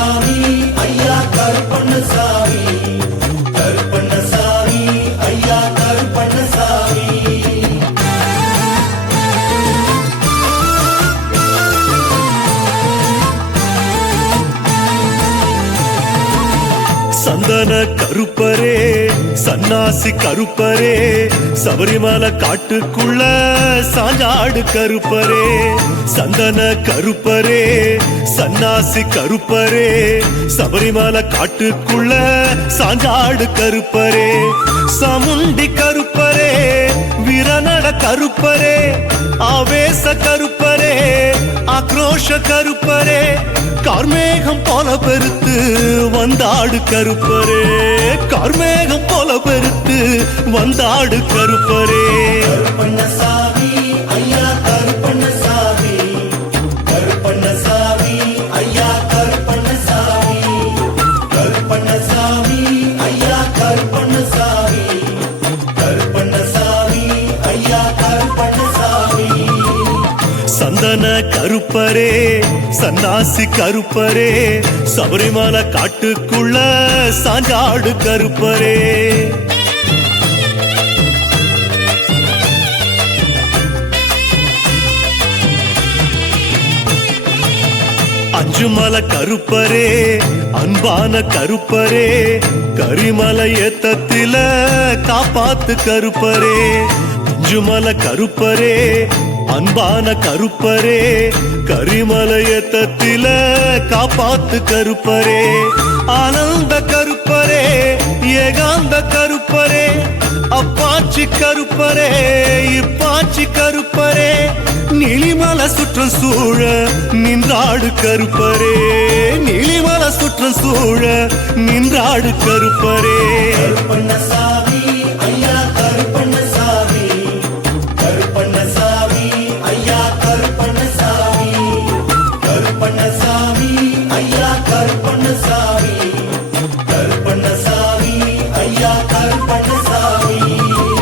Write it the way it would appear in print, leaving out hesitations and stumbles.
கருப்பண்ணசாமி ஐயா கருப்பண்ணசாமி, கருப்பண்ணசாமி ஐயா கருப்பண்ணசாமி. சந்தன கருப்பரே சன்னாசி கருப்பரே, சபரிமலை காட்டுக்குள்ள சாஞ்சாடு கருப்பரே. சந்தன கருப்பரே சன்னாசி கருப்பரே, சபரிமலை காட்டுக்குள்ள சாஞ்சாடு கருப்பரே. சமுண்டி கருப்பரே வீரநட கருப்பரே, ஆவேச கருப்பரே ஆக்ரோஷ கருப்பரே, கார்மேகம் போல பெருத்து வந்தாடு கருப்பரே. கார்மேகம் போல பெருத்து வந்தாடு கருப்பரே. கருப்பண்ணசாமி ஐயா கருப்பண்ணசாமி, கருப்பண்ணசாமி ஐயா கருப்பண்ணசாமி, கருப்பண்ணசாமி ஐயா கருப்பண்ணசாமி, கருப்பண்ணசாமி ஐயா கருப்பண்ணசாமி. சந்தன கருப்பரே சன்னாசி கருப்பரே, சபரிமலை காட்டுக்குள்ள சாஞ்சாடு கருப்பரே. அஞ்சுமலை கருப்பரே அன்பான கருப்பரே, கரிமலை ஏத்தத்தில காப்பாத்து கருப்பரே. அஞ்சுமலை கருப்பரே அன்பான கருப்பரே, கரிமலை ஏத்தத்தில காப்பாத்து கருப்பரே. ஆனந்த கருப்பரே ஏகாந்த கருப்பரே, அப்பாச்சி கருப்பரே இப்பாச்சி கருப்பரே, நீலிமலை சுற்றம் சூழ நின்றாடு கருப்பரே. நீலிமலை சுற்றம் சூழ நின்றாடு கருப்பரே. கருப்பண்ணசாமி